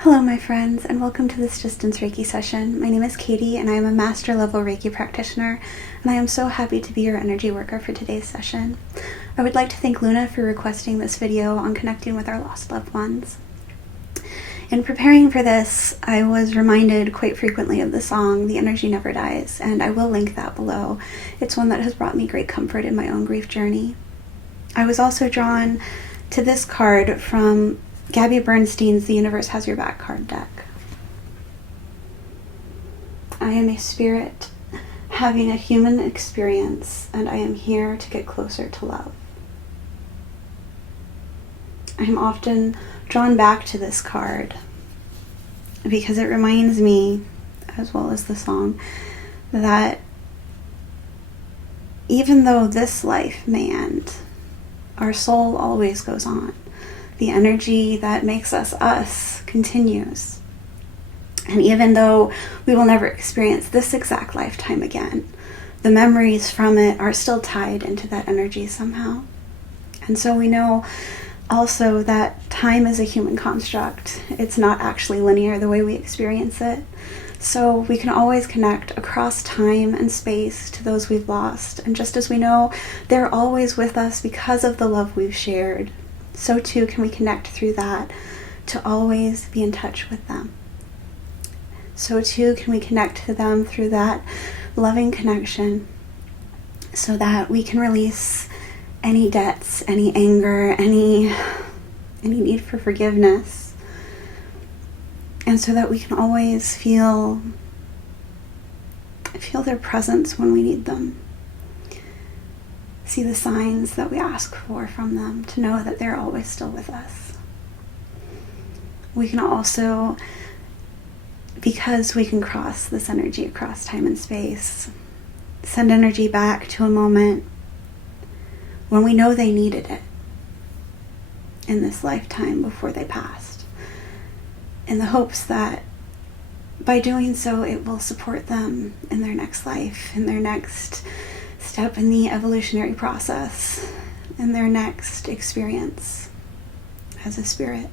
Hello my friends, and welcome to this distance Reiki session. My name is Katie and I am a master level Reiki practitioner, and I am so happy to be your energy worker for today's session. I would like to thank Luna for requesting this video on connecting with our lost loved ones. In preparing for this, I was reminded quite frequently of the song The Energy Never Dies, and I will link that below. It's one that has brought me great comfort in my own grief journey. I was also drawn to this card from Gabby Bernstein's The Universe Has Your Back card deck. I am a spirit having a human experience, and I am here to get closer to love. I am often drawn back to this card because it reminds me, as well as the song, that even though this life may end, our soul always goes on. The energy that makes us us continues. And even though we will never experience this exact lifetime again, the memories from it are still tied into that energy somehow. And so we know also that time is a human construct. It's not actually linear the way we experience it. So we can always connect across time and space to those we've lost. And just as we know they're always with us because of the love we've shared, so too can we connect through that to always be in touch with them. So too can we connect to them through that loving connection so that we can release any debts, any anger, any need for forgiveness. And so that we can always feel their presence when we need them. See the signs that we ask for from them, to know that they're always still with us. We can also, because we can cross this energy across time and space, send energy back to a moment when we know they needed it in this lifetime before they passed, in the hopes that by doing so it will support them in their next life, in their next step in the evolutionary process, in their next experience as a spirit.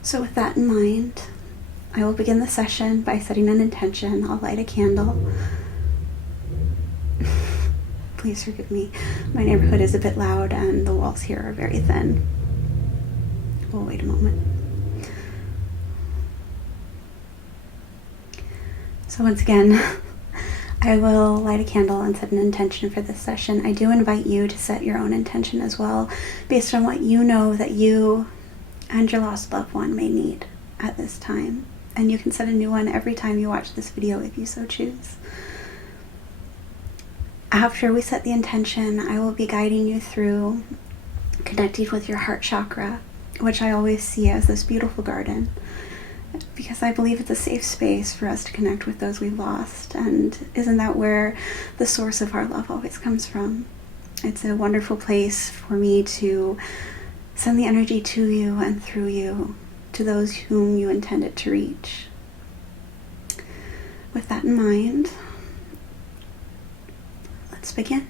So with that in mind, I will begin the session by setting an intention. I'll light a candle. Please forgive me. My neighborhood is a bit loud and the walls here are very thin. We'll wait a moment. So once again, I will light a candle and set an intention for this session. I do invite you to set your own intention as well, based on what you know that you and your lost loved one may need at this time. And you can set a new one every time you watch this video if you so choose. After we set the intention, I will be guiding you through connecting with your heart chakra, which I always see as this beautiful garden, because I believe it's a safe space for us to connect with those we've lost. And isn't that where the source of our love always comes from? It's a wonderful place for me to send the energy to you and through you to those whom you intend it to reach. With that in mind, let's begin.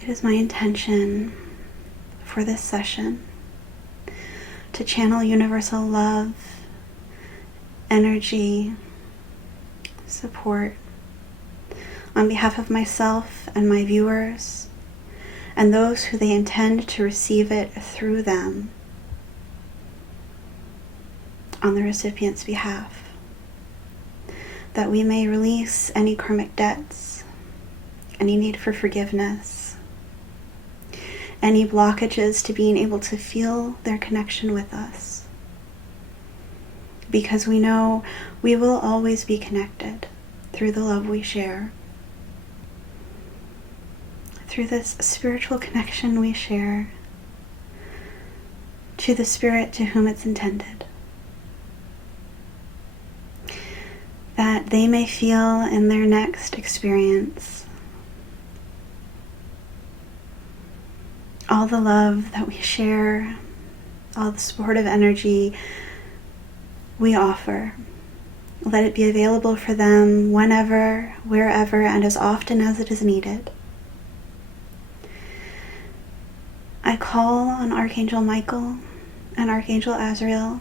It is my intention for this session to channel universal love, energy, support on behalf of myself and my viewers and those who they intend to receive it through them on the recipient's behalf, that we may release any karmic debts, any need for forgiveness, any blockages to being able to feel their connection with us. Because we know we will always be connected through the love we share, through this spiritual connection we share to the spirit to whom it's intended. That they may feel in their next experience all the love that we share, all the supportive energy we offer, Let it be available for them whenever, wherever, and as often as it is needed. I call on Archangel Michael and Archangel Azrael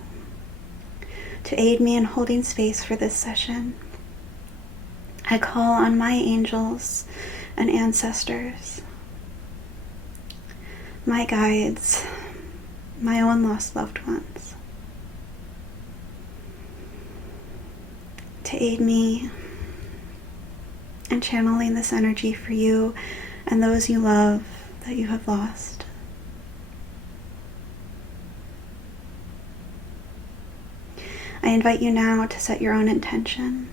to aid me in holding space for this session. I call on my angels and ancestors, my guides, my own lost loved ones, to aid me in channeling this energy for you and those you love that you have lost. I invite you now to set your own intention.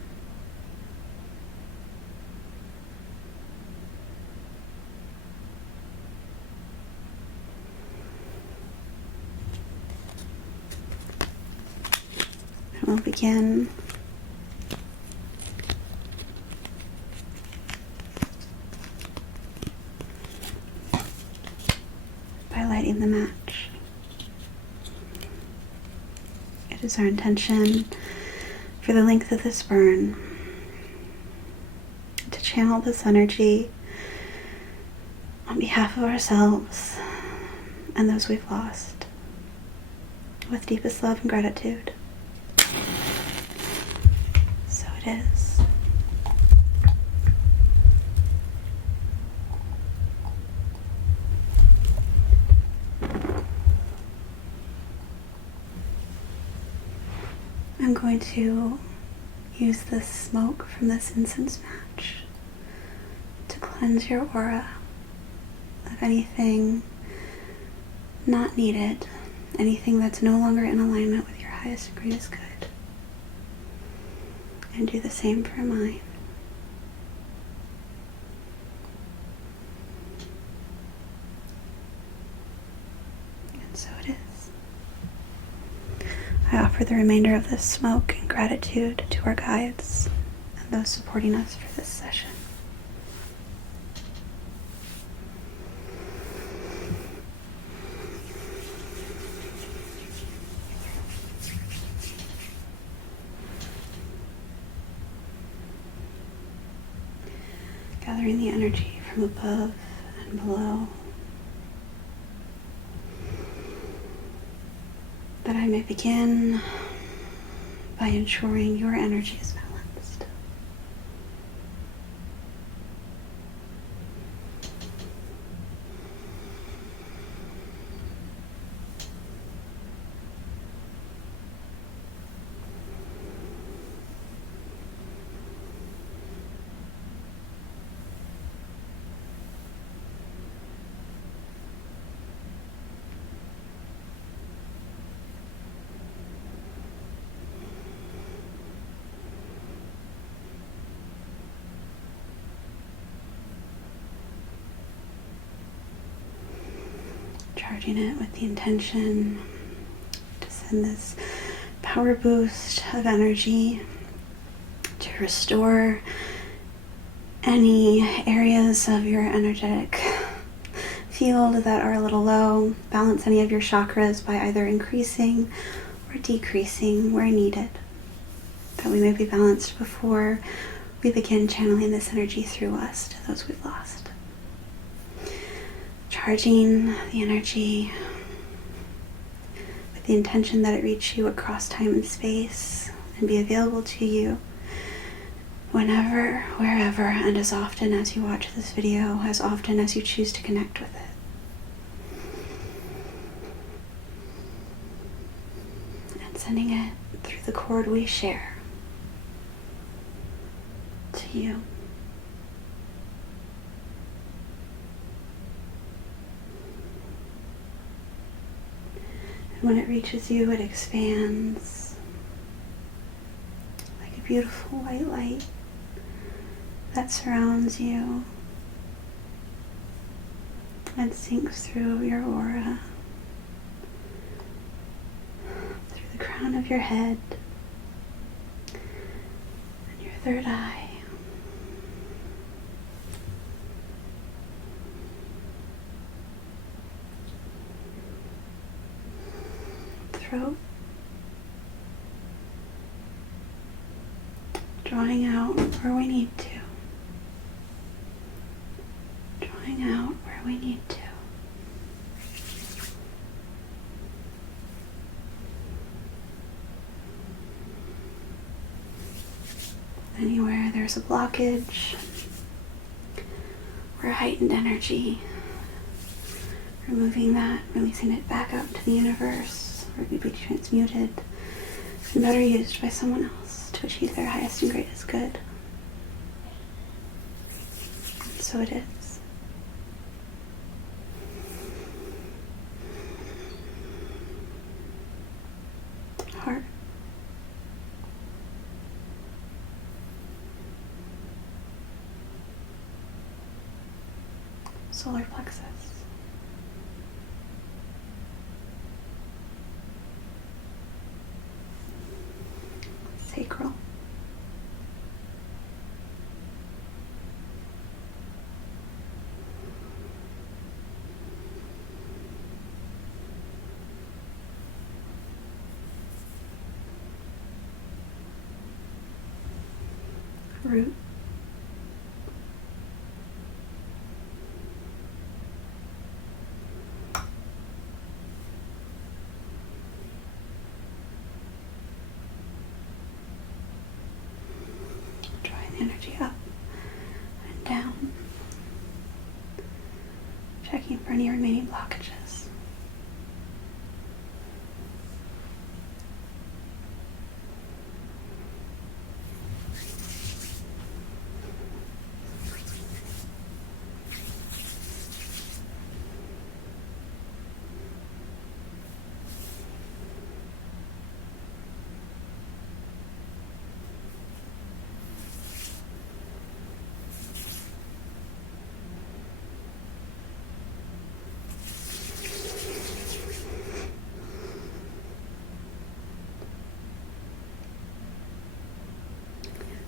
We'll begin by lighting the match. It is our intention for the length of this burn to channel this energy on behalf of ourselves and those we've lost with deepest love and gratitude. So it is. I'm going to use this smoke from this incense match to cleanse your aura of anything not needed, anything that's no longer in alignment with your highest and greatest good. And do the same for mine. And so it is. I offer the remainder of this smoke in gratitude to our guides and those supporting us for this session. Gathering the energy from above and below, that I may begin by ensuring your energy is balanced. Charging it with the intention to send this power boost of energy to restore any areas of your energetic field that are a little low, balance any of your chakras by either increasing or decreasing where needed, that we may be balanced before we begin channeling this energy through us to those we've lost. Charging the energy with the intention that it reach you across time and space and be available to you whenever, wherever, and as often as you watch this video, as often as you choose to connect with it. And sending it through the cord we share to you. When it reaches you, it expands like a beautiful white light that surrounds you and sinks through your aura, through the crown of your head and your third eye. Throat, Drawing out where we need to. Drawing out where we need to. Anywhere there's a blockage or heightened energy, removing that, releasing it back out to the universe, where it could be transmuted and better used by someone else to achieve their highest and greatest good. And so it is. Heart. Solar plexus. Sacral. Root. Energy up and down, checking for any remaining blockages.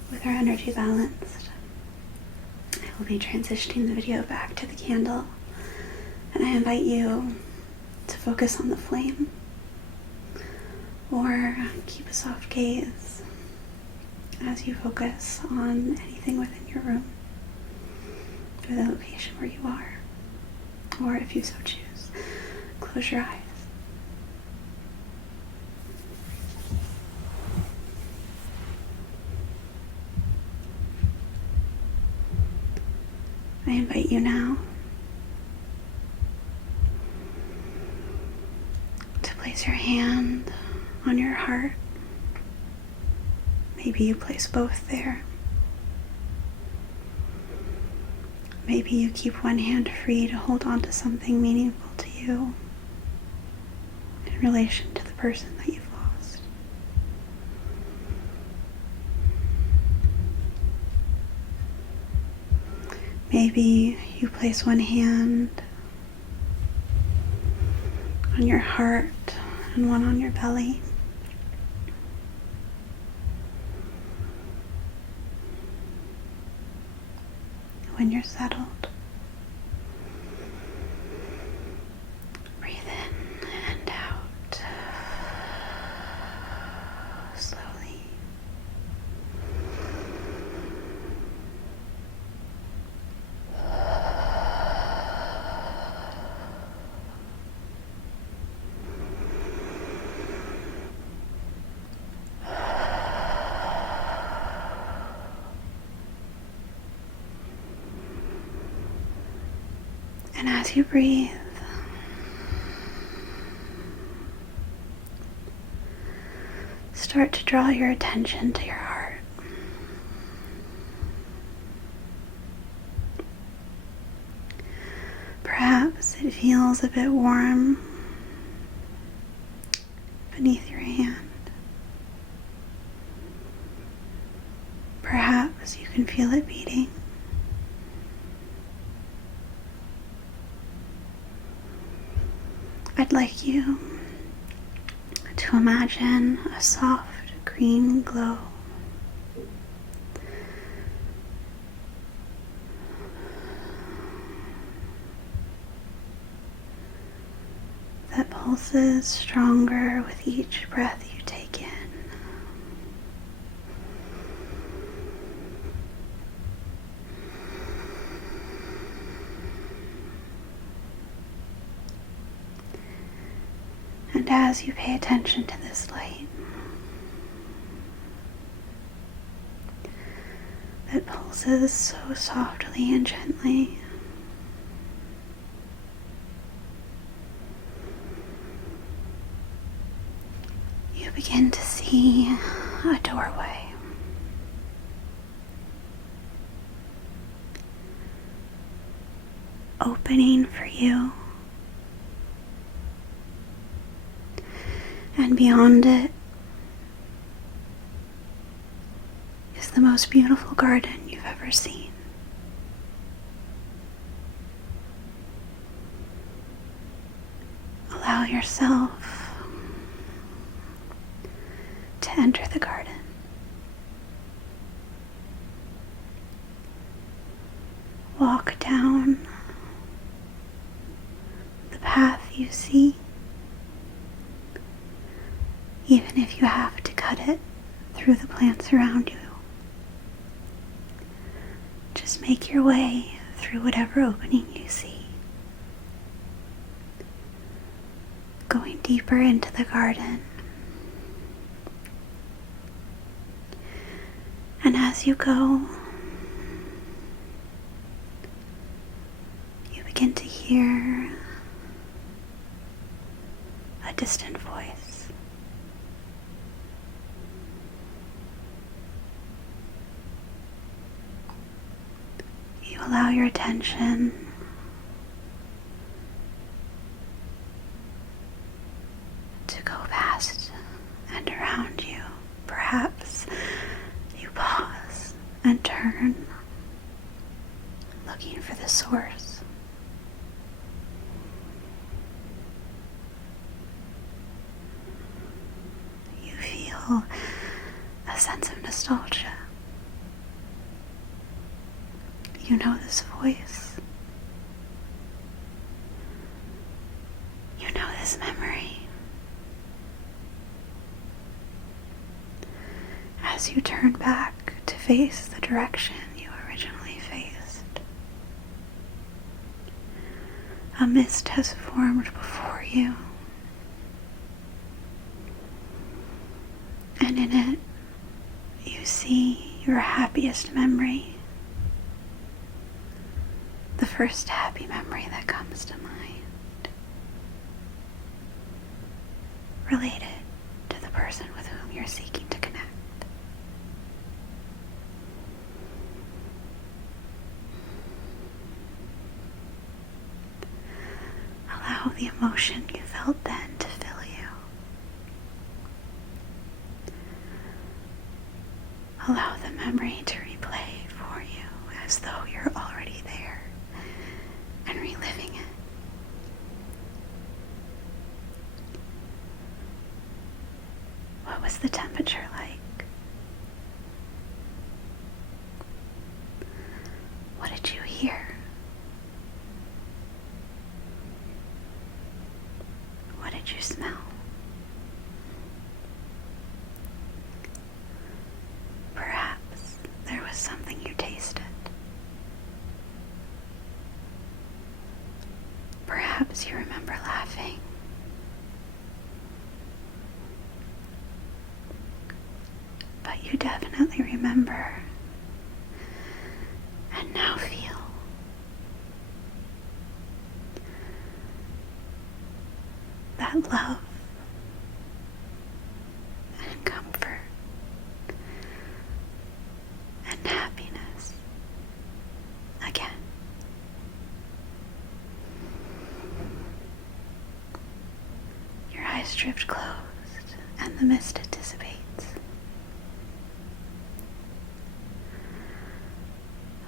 With our energy balanced, I will be transitioning the video back to the candle, and I invite you to focus on the flame or keep a soft gaze as you focus on anything within your room or the location where you are, or if you so choose, close your eyes. I invite you now to place your hand on your heart. Maybe you place both there. Maybe you keep one hand free to hold on to something meaningful to you in relation to the person that you've lost. Maybe you place one hand on your heart and one on your belly. When you're settled, breathe in and out slowly. And as you breathe, start to draw your attention to your heart. Perhaps it feels a bit warm beneath your hand. Perhaps you can feel it beating. I'd like you to imagine a soft green glow. That pulses stronger with each breath you take in. And as you pay attention to this light that pulses so softly and gently, you begin to see a doorway. Opening for you. And beyond it is the most beautiful garden you've ever seen. Allow yourself to enter the garden. Walk down the path you see, even if you have to cut it through the plants around you. Just make your way through whatever opening you see, going deeper into the garden. And as you go, you begin to hear a distant voice. You allow your attention to go past and around you. Perhaps you pause and turn, looking for the source. You feel a sense of nostalgia. You know this voice. You know this memory. As you turn back to face the direction you originally faced, a mist has formed before you, and in it you see your happiest memory. The first happy memory that comes to mind, related to the person with whom you're seeking to connect. Allow the emotion you felt then to fill you. Allow the memory to replay for you as though you're already there and reliving it. What was the temperature like? What did you hear? What did you smell? Perhaps there was something you tasted. Perhaps you remember laughing. But you definitely remember and now feel that love and comfort and happiness again. Your eyes drift closed and the mist dissipates.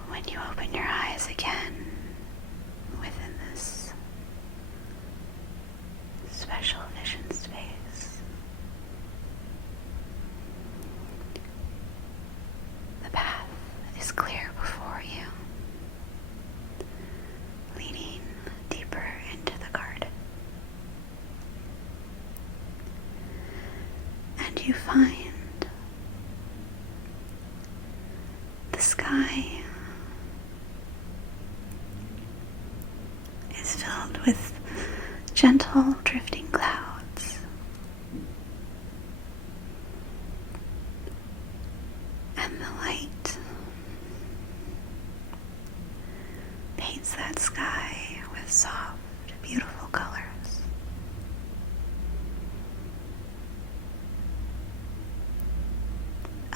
When you open your eyes again within this special vision space, the path is clear before you, leading deeper into the garden. And you find the sky is filled with gentle drifting clouds,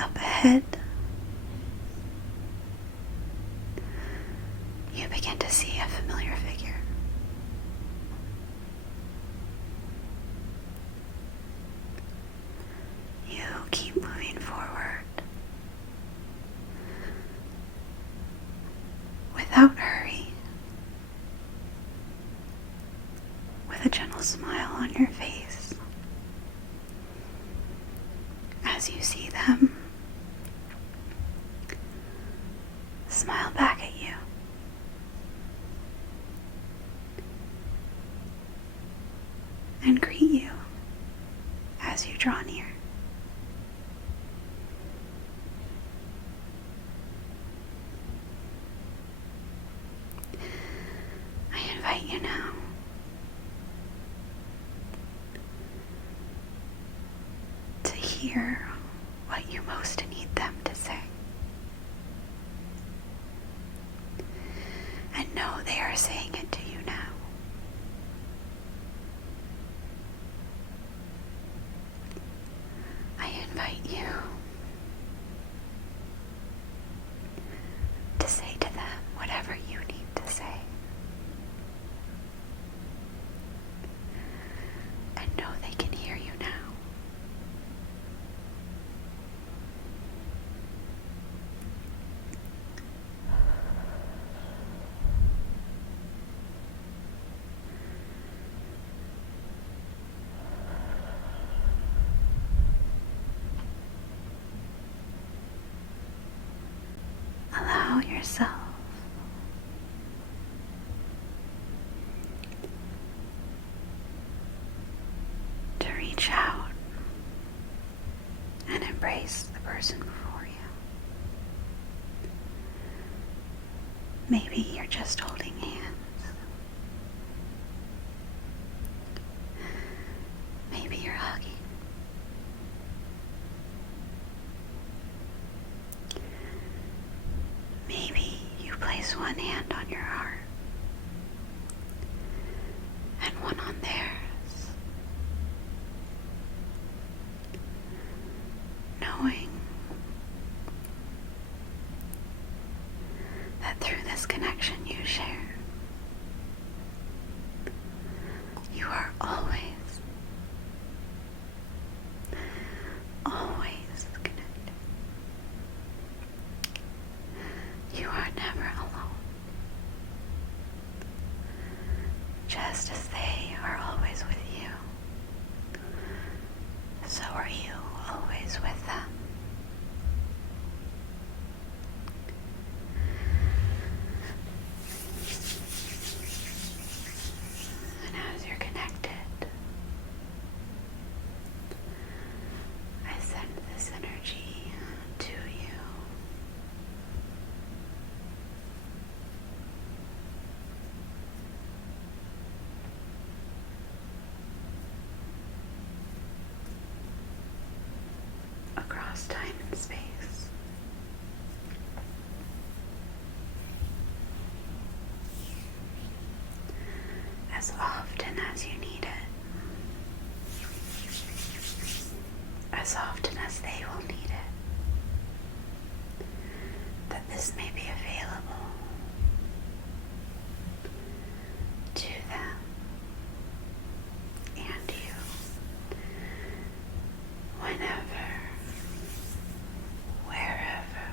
Up ahead, you begin to see a familiar figure. You keep moving forward without hurry, with a gentle smile on your face as you see them smile back at you. And greet you as you draw near. I invite you now to hear what you most need them to say. And know they are saying it to you now. I invite you to say to them whatever you need to say. And know they can hear you now. Allow yourself to reach out and embrace the person before you. Maybe you're just holding hands. Maybe you're hugging. Maybe you place one hand on your heart and one on theirs, knowing that through this connection you share, you are always connected. You are never alone. Just as they are always with you, so are you always with them. And as you're connected, I send this energy to you. Across time and space. As often as you need it. As often as they will need it. That this may be available to them and you whenever, wherever,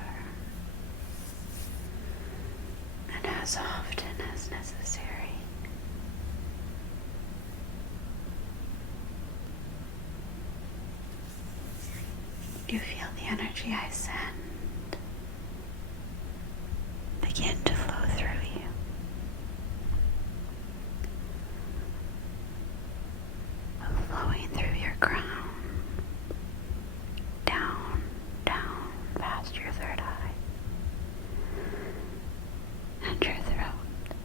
and as often as necessary. You feel the energy I send begin to flow through you. Flowing through your crown, down, down, past your third eye, and your throat,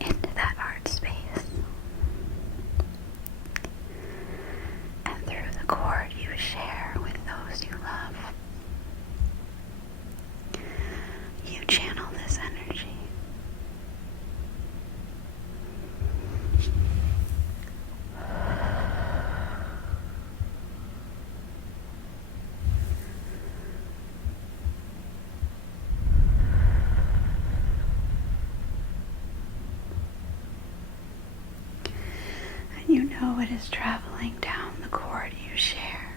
into that heart space, and through the cord you share with those you love. You channel this energy. know it is traveling down the cord you share.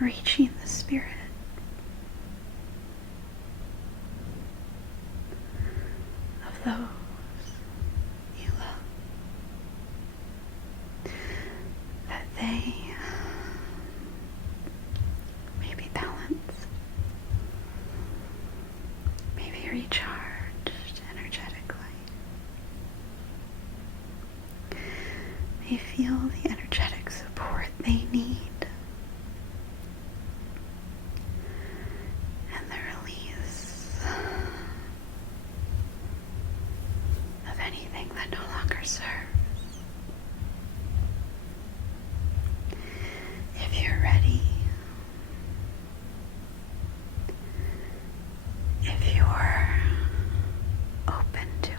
Reaching the spirit of those you love, that they may be balanced, may be recharged energetically, may feel the energetic support they need, and the release of anything that no longer serves. If you're ready, if you're open to it,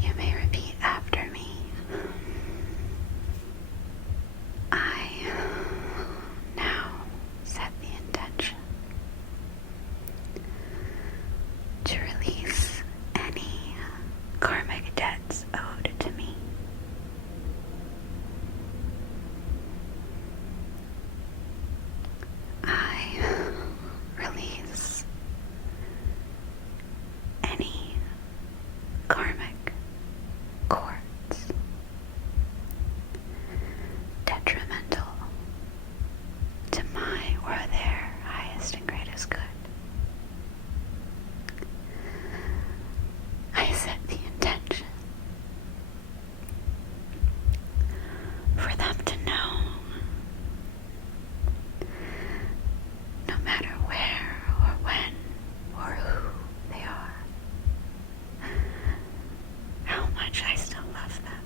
you may repeat after me. I now set the intention to release any karmic debts owed to me. I release any karmic cords detrimental to my or their highest and greatest good. I set the intention for them to know, no matter where or when or who they are, how much I still love them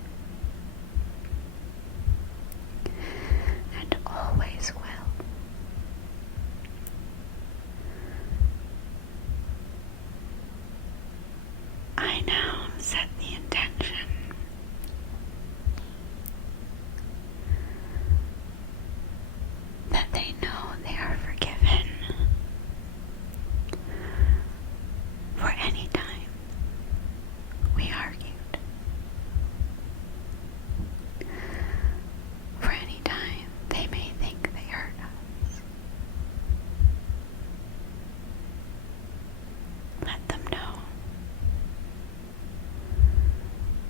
and always will. I now set the intention that they know they are forgiven for any time we argued, for any time they may think they hurt us. Let them know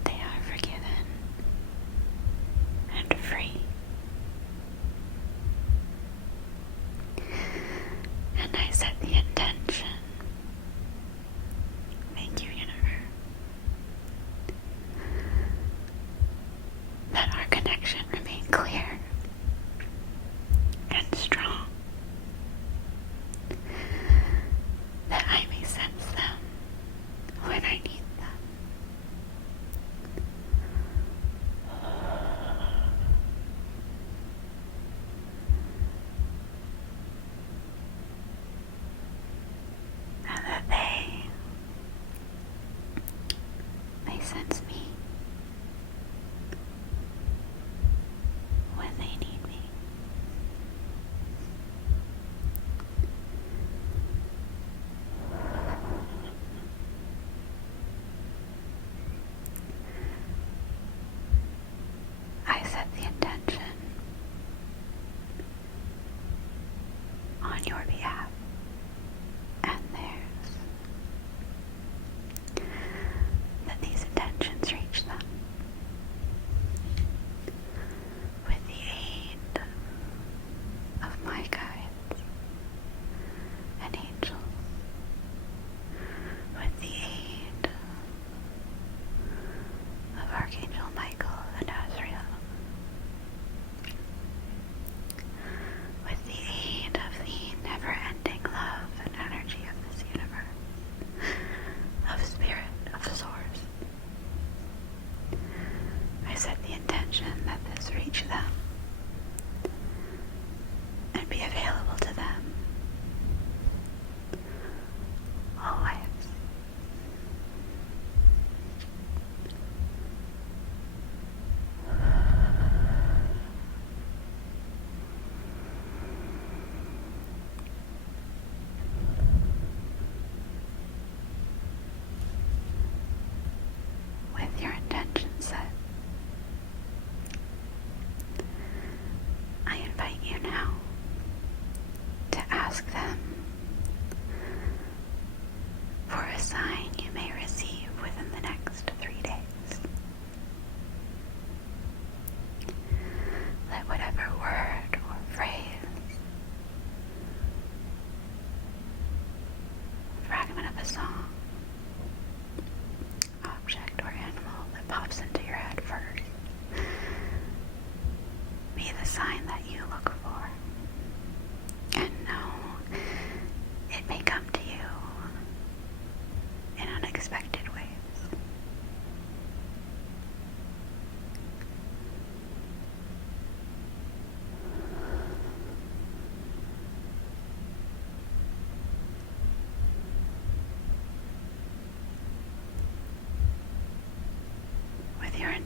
they are forgiven and free. And I set the intention, thank you, universe, that our connection remain clear and strong, that I may sense them when I need them. And that they may sense me when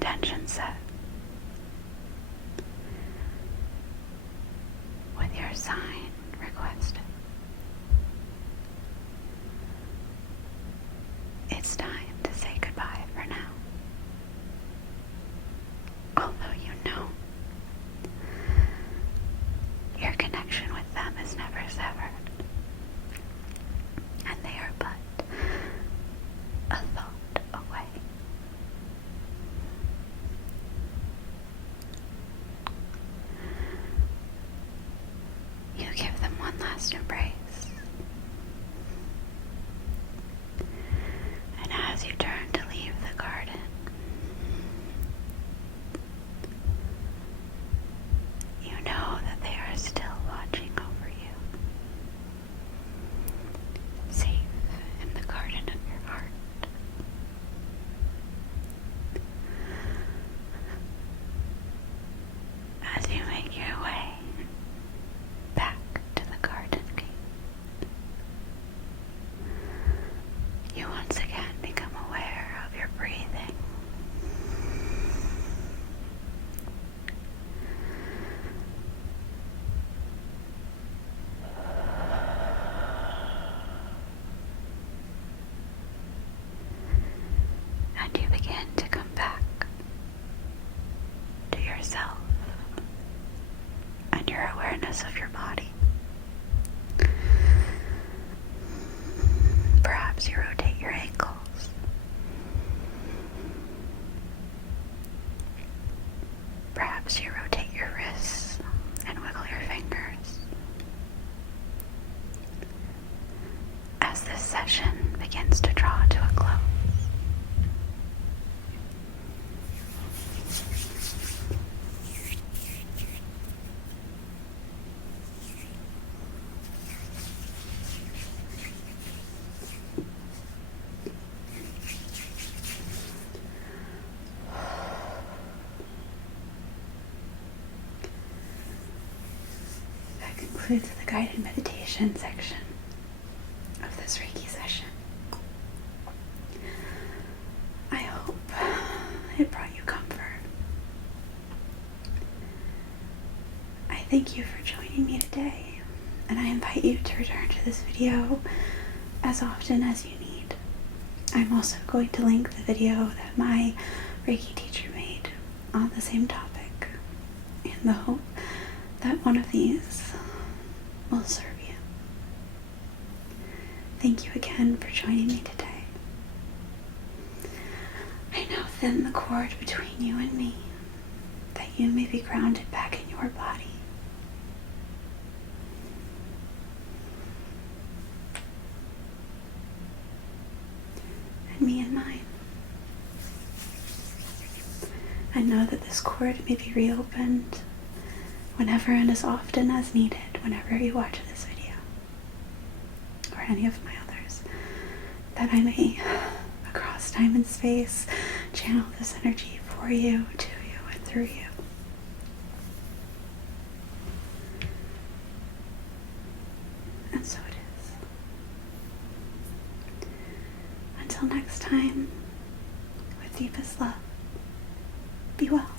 intention set, with your sign requested. It's time to say goodbye for now. Although you know your connection with them is never severed, and they are but a thought away. You give them one last embrace, and as you turn to leave the garden, you know that they are still watching over you, safe in the garden of your heart. As you make your way back to the garden gate, you once again become aware of your breathing. And you begin to come back to yourself and your awareness of your body. Perhaps you rotate your ankles. Perhaps you rotate your wrists and wiggle your fingers. As this session begins to draw to a close, that concludes the guided meditation section of this Reiki session. I hope it brought you comfort. I thank you for joining me today, and I invite you to return to this video as often as you need. I'm also going to link the video that my Reiki teacher made on the same topic, in the hope that one of these will serve you. Thank you again for joining me today. I now thin the cord between you and me, that you may be grounded back in your body. And me in mine. And know that this cord may be reopened whenever and as often as needed, whenever you watch this video, or any of my others, that I may, across time and space, channel this energy for you, to you, and through you. And so it is. Until next time, with deepest love, be well.